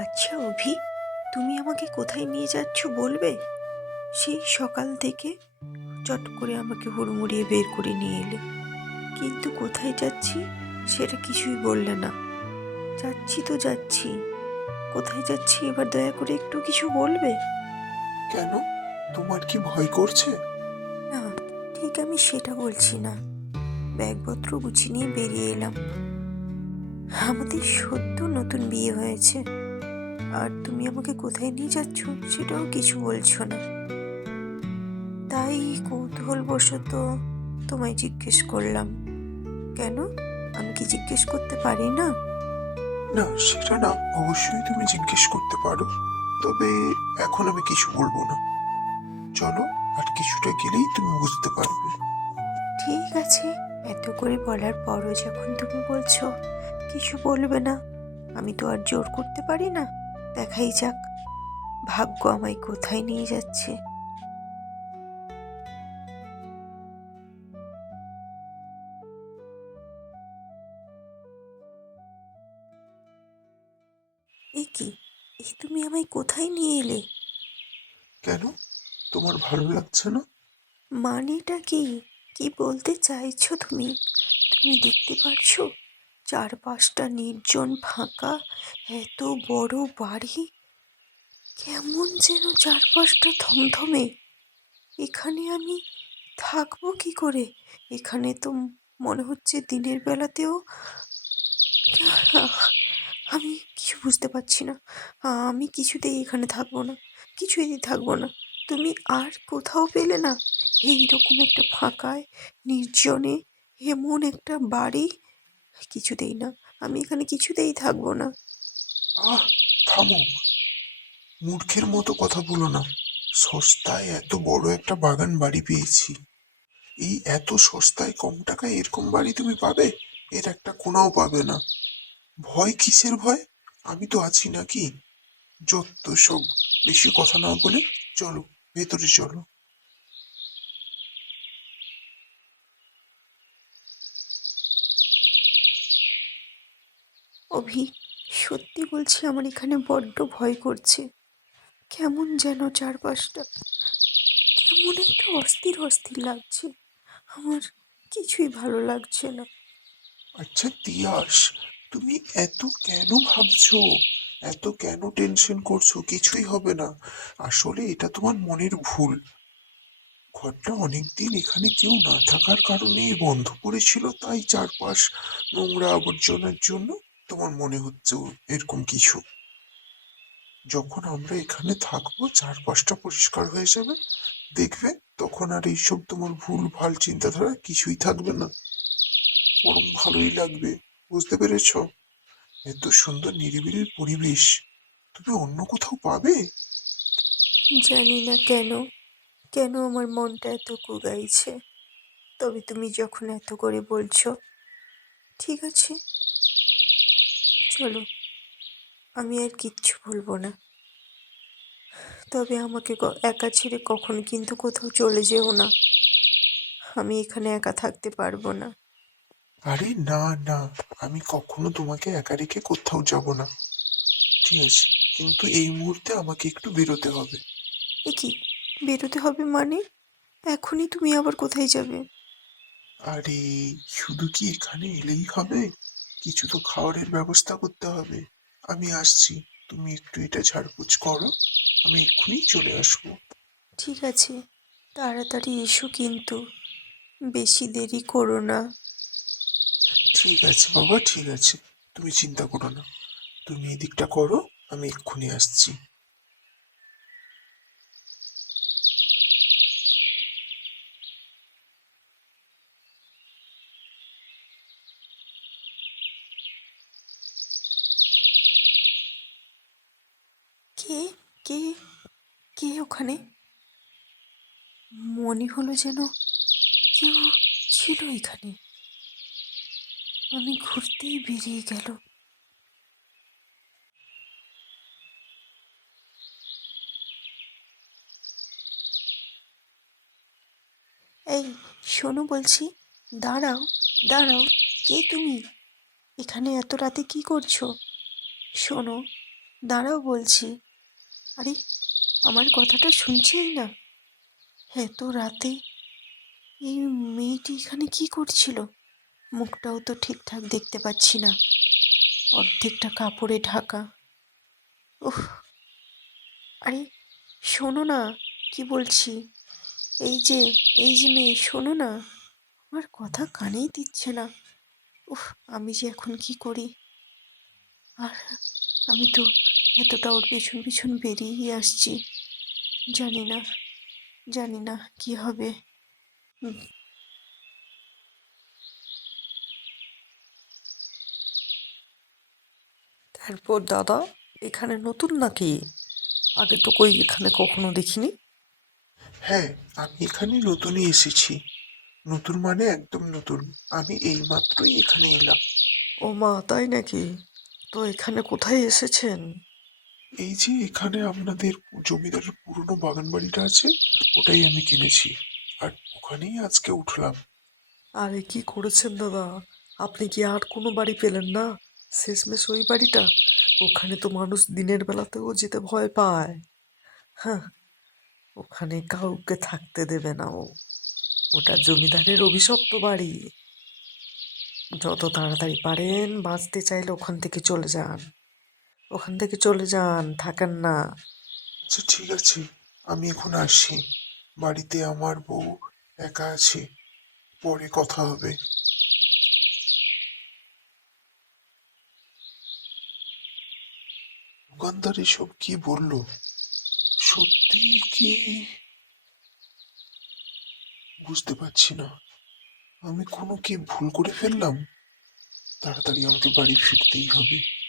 আচ্ছা অভি তুমি আমাকে কোথায় নিয়ে যাচ্ছ বলবে? সেই সকাল থেকে চট করে আমাকে হুড়মুড়িয়ে বের করে নিয়ে এলে। কিন্তু কোথায় যাচ্ছি সেটা কিছুই বললে না। যাচ্ছি তো যাচ্ছি। কোথায় যাচ্ছি এবার দয়া করে একটু কিছু বলবে? কেন? তোমার কি ভয় করছে? না ঠিক আমি সেটা বলছি না। ব্যাগপত্র গুছিয়ে নিয়ে বেরিয়ে এলাম। আমাদের সদ্য নতুন বিয়ে হয়েছে। আর তুমি আমাকে কোথায় নিয়ে যাচ্ছ সেটাও কিছু বলছো না। তাই কৌতূহলবশত তোমায় জিজ্ঞেস করলাম কেন? আমি কি জিজ্ঞেস করতে পারি না? না সেটা না অবশ্যই তুমি জিজ্ঞেস করতে পারো তবে এখন আমি কিছু বলব না। চলো আর কিছুটা গেলেই তুমি বুঝতে পারবে। ঠিক আছে এত করে বলার পরও যখন তুমি বলছো কিছু বলবে না আমি তো আর জোর করতে পারি না। দেখাই যাক। ভাগ্য আমায় কোথায় নিয়ে যাচ্ছে। এ কি? এই তুমি আমায় কোথায় নিয়ে এলে? কেন? তোমার ভালো লাগছে না? মানেটা কি? কি বলতে চাইছো তুমি? তুমি দেখতে পারছ? চারপাশটা নির্জন ফাঁকা, এত বড় বাড়ি? কেমন যেন চারপাশটা থমথমে। এখানে আমি থাকব কি করে? এখানে তো মনে হচ্ছে দিনের বেলাতেও আমি কিছু বুঝতে পারছি না। আমি কিছুতেই এখানে থাকব না কিছুতেই থাকব না। তুমি আর কোথাও পেলে না? এইরকম একটা ফাঁকায়, নির্জনে এমন একটা বাড়ি? কিছুতেই না। আমি এখানে কিছুতেই থাকব না। আহ, থামো। মূর্খের মতো কথা বলো না। সস্তায় এত বড় একটা বাগান বাড়ি পেয়েছি। এই এত সস্তায় কম টাকায় এরকম বাড়ি তুমি পাবে? এর একটা কোনাও পাবে না। ভয় কিসের ভয়? আমি তো আছি নাকি? যত সব বেশি কথা না বলে চলো, ভেতরে চলো। অভি, সত্যি বলছি আমার এখানে বড্ড ভয় করছে। কেমন যেন চারপাশটা, কেমন একটা অস্থির অস্থির লাগছে। আমার কিছুই ভালো লাগছে না। আচ্ছা তিয়াস, তুমি এত কেন ভাবছ? এত কেন টেনশন করছ? কিছুই হবে না। আসলে এটা তোমার মনের ভুল। ঘরটা অনেকদিন এখানে কেউ না থাকার কারণে বন্ধ পড়েছিল, তাই চারপাশ নোংরা আবর্জনার জন্য তোমার মনে হচ্ছে এরকম কিছু? যখন আমরা এখানে থাকব, চারপাশটা পরিষ্কার হয়ে যাবে, দেখবে তখন আর এইসব তোমার ভুল, ভালো চিন্তাধারা কিছুই থাকবে না। বরং ভালোই লাগবে, বুঝতে পেরেছ? এত সুন্দর নিরিবিলির পরিবেশ, তুমি অন্য কোথাও পাবে? জানি না কেন কেন আমার মনটা এত কুগাইছে। তবে তুমি যখন এত করে বলছো, ঠিক আছে। চলো আমি আর কিচ্ছু বলব না। তবে আমাকে একা ছেড়ে কখন কিন্তু কোথাও চলে যেও না। আমি এখানে একা থাকতে পারব না। আরে না না আমি কখনো তোমাকে একা রেখে কোথাও যাব না। ঠিক আছে কিন্তু এই মুহূর্তে আমাকে একটু বেরোতে হবে। এ কি? বেরোতে হবে মানে? এখনই তুমি আবার কোথায় যাবে? আরে শুধু কি এখানে এলেই হবে? কিছু তো খাওয়ারের ব্যবস্থা করতে হবে। আমি আসছি। তুমি একটু এটা ঝাড়পুছ করো। আমি এক্ষুনি চলে আসব। ঠিক আছে। তাড়াতাড়ি এসো কিন্তু। বেশি দেরি করো না। ঠিক আছে বাবা ঠিক আছে। তুমি চিন্তা করো না। তুমি এদিকটা করো। আমি এক্ষুনি আসছি কে কে কে ওখানে। মনে হলো যেন কেউ ছিল এখানে। আমি ঘুরতেই বেরিয়ে গেল। এই, শোনো বলছি, দাঁড়াও দাঁড়াও, কে তুমি? এখানে এত রাতে কি করছ? শোনো, দাঁড়াও বলছি। আরে আমার কথাটা শুনছেই না। এত রাতে এই মেয়েটি এখানে কি করছিল? মুখটাও তো ঠিকঠাক দেখতে পাচ্ছি না। অর্ধেকটা কাপড়ে ঢাকা। উফ, আরে শোনো না, কি বলছি? এই যে এই যে মেয়ে, শোনো না, আমার কথা কানেই দিচ্ছে না। উফ, আমি যে এখন কি করি? আর আমি তো এতটা ওর পেছন পিছন বেরিয়েই আসছি। জানি না জানি না কি হবে। হুম, তারপর দাদা এখানে নতুন নাকি? আগে তো কই এখানে কখনো দেখিনি। হ্যাঁ আমি এখানে নতুনই এসেছি। নতুন মানে একদম নতুন। আমি এইমাত্রই এখানে এলাম। ও মা তাই নাকি? তো এখানে কোথায় এসেছেন? এই যে এখানে আপনাদের জমিদারের পুরনো বাগান বাড়িটা আছে, ওটাই আমি কিনেছি। আর ওখানেই আজকে উঠলাম। আরে কি করেছেন দাদা? আপনি কি আর কোনো বাড়ি পেলেন না? শেষমেশ ওই বাড়িটা। ওখানে তো মানুষ দিনের বেলাতেও যেতে ভয় পায়। হ্যাঁ ওখানে কাউকে থাকতে দেবে না ও। ওটা জমিদারের অভিশপ্ত বাড়ি। যত তাড়াতাড়ি পারেন, বাঁচতে চাইলে ওখান থেকে চলে যান। ওখান থেকে চলে যান, থাকেন না। আচ্ছা ঠিক আছে। আমি এখন আসি। বাড়িতে আমার বউ একা আছে। পরে কথা হবে। দোকানদার এসব কি বলল? সত্যি কি? বুঝতে পারছি না। আমি কোনো কি ভুল করে ফেললাম? তাড়াতাড়ি আমাকে বাড়ি ফিরতেই হবে।